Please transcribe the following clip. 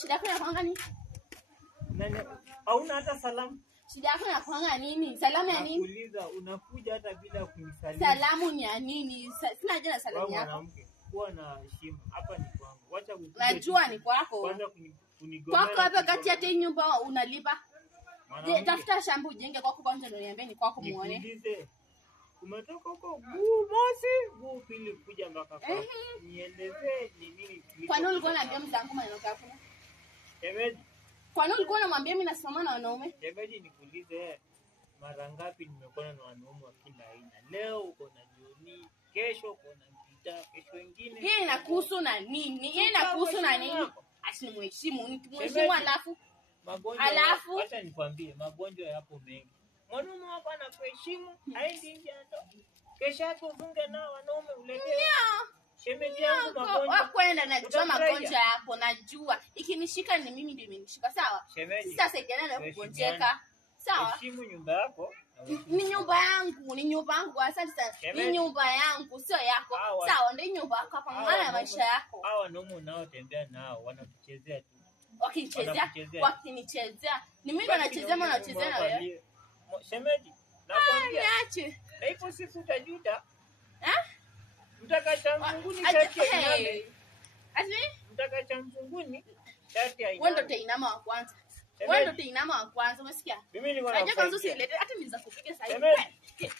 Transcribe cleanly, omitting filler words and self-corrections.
Shida yako inakuanga nini? Nani? Hauna hata salamu. Shida yako inakuanga nini? Salamu ya nini? Nakuuliza unakuja hata bila kunisalimia. Salamu ni ya nini? Sina haja na salamu yako. Mwanamke, kuwa na heshima. Hapa ni kwangu. Wacha kukuja. Najua ni kwako. Kwanza kunigomea. Kwako hapa kati ya hii nyumba unalipa. Je, tafuta shamba ujenge kwako kwanza ndio niambie ni kwako muone. Nikuulize. Umetoka huko mosi, pili kuja mpaka hapa. Nielezee ni nini. Kwa nini ulikuwa unaniambia mzangu maneno yako? Shemeji. Kwa nini ulikuwa unamwambia mimi nasimama na wanaume? Shemeji, nikuulize mara ngapi nimekuwa na wanaume wa kila aina. Leo uko na Joni, kesho uko na Peter, kesho wengine. Hii inakuhusu na nini? Hii inakuhusu na nini? Asinimheshimu, nikimheshimu alafu magonjwa. Acha nikwambie, magonjwa yapo mengi. Mwanaume wako anakuheshimu, haendi nje ndo. Kesho yake ufunge nao wanaume uletee. Shemeji yangu magonjwa. Kwenda najua magonjwa yako, najua. Ikinishika ni mimi ndio imenishika, sawa? Sasa saidiana na kugonjeka. Sawa? Heshimu nyumba yako. Ni nyumba yangu. Asante sana. Ni nyumba yangu, sio yako. Sawa, ndio nyumba yako hapa, maana ya maisha yako. Hao wanaume unaotembea nao wanakuchezea tu. Wakinichezea. Ni mimi ndo nachezea ama nachezea na wewe? Shemeji, nakwambia. Niache. Na ipo siku utajuta. Mtaka mfunguni shati ya iname. Ati? Mtaka mfunguni shati ya iname. Wewe ndo teinama wa kwanza. Wewe ndo teinama wa kwanza, umesikia? Mimi niko na. Unajua kwanza usilete hata niza kupiga sasa hivi.